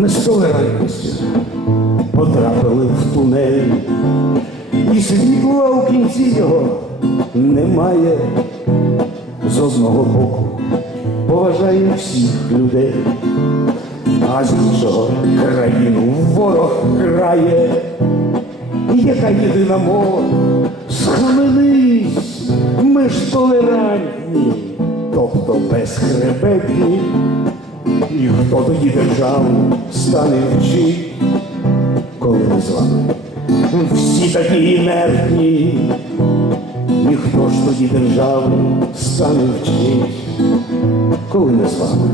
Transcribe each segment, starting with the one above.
Ми з потрапили в тунель, і світла у кінці його немає з одного боку. Поважаю всіх людей, а з іншого країну ворог грає. І яка єдина мова? Схаменись, ми ж толерантні, тобто безхребетні. І хто тоді державу стане вчить, коли ми з вами всі такі інертні, і хто ж тоді державу стане вчить, коли ми з вами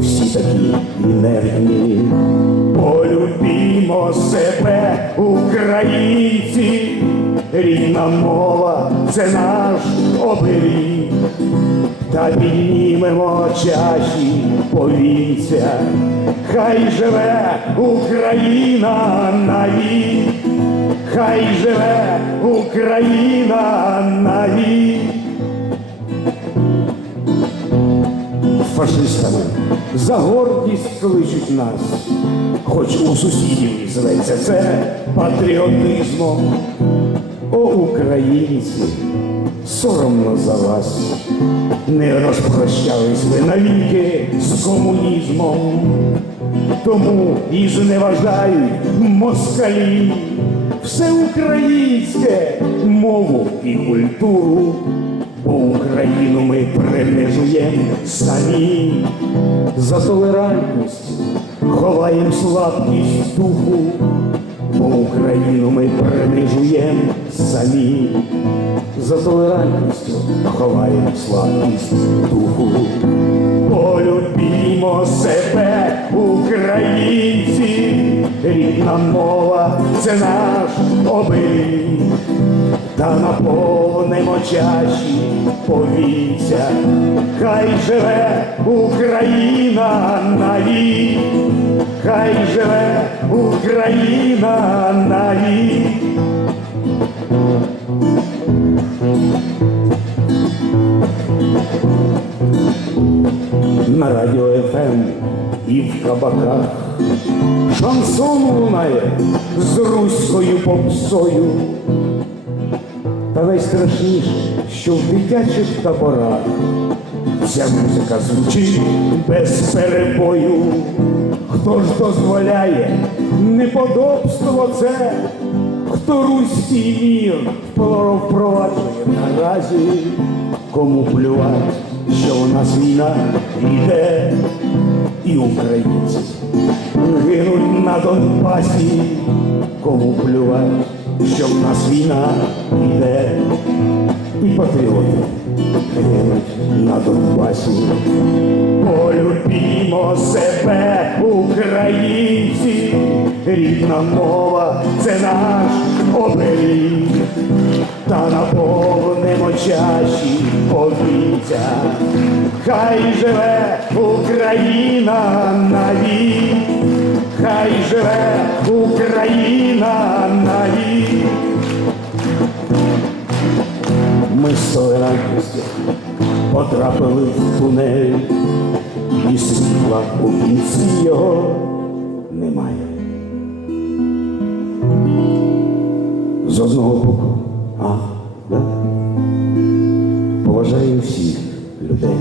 всі такі інертні. Полюбімо себе, українці, рідна мова це наш оберіг. Та піднімемо чаші повінця, хай живе Україна навік, хай живе Україна навік. Фашистами за гордість кличуть нас, хоч у сусідів зветься. Це патріотизмом. О, українці, соромно за вас, не розпрощались ви навіки з комунізмом, тому і зневажають москалі все українське, мову і культуру, бо Україну ми принижуємо самі. За толерантність, ховаємо слабкість духу. Бо Україну ми принижуємо самі, за толерантністю ховаємо слабкість духу. Полюбімо себе, українці, рідна мова це наш оберіг. Та наповнимо чаші повіця, хай живе Україна навік, хай живе Україна навік. На радіо ФМ і в кабаках шансон лунає з руською попсою. Та найстрашніше, що в дитячих таборах ця музика звучить без перебою. Хто ж дозволяє неподобство це, хто руський мір впроваджує наразі, кому плювать, що у нас війна йде, і українці гинуть на Донбасі, кому плювать, що в нас війна йде, і патріоти на Донбасі. Полюбімо себе, українці, рідна мова це наш оберіг. Та наповнимо чаші повітря, хай живе Україна навік, хай живе потрапили в тунель, і світла у кінці його немає. З одного боку, а, да? поважаю всіх людей.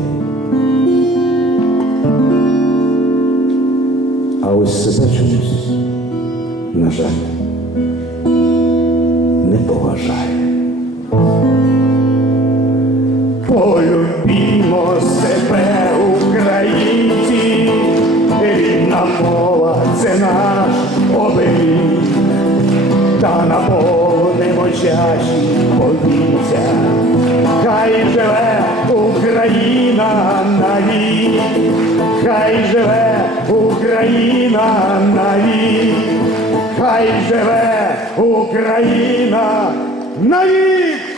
А ось себе чомусь, на жаль, не поважаю. Це наш оберіг, та наповнимо чаші повітря, хай живе Україна навік, хай живе Україна навік, хай живе Україна навік.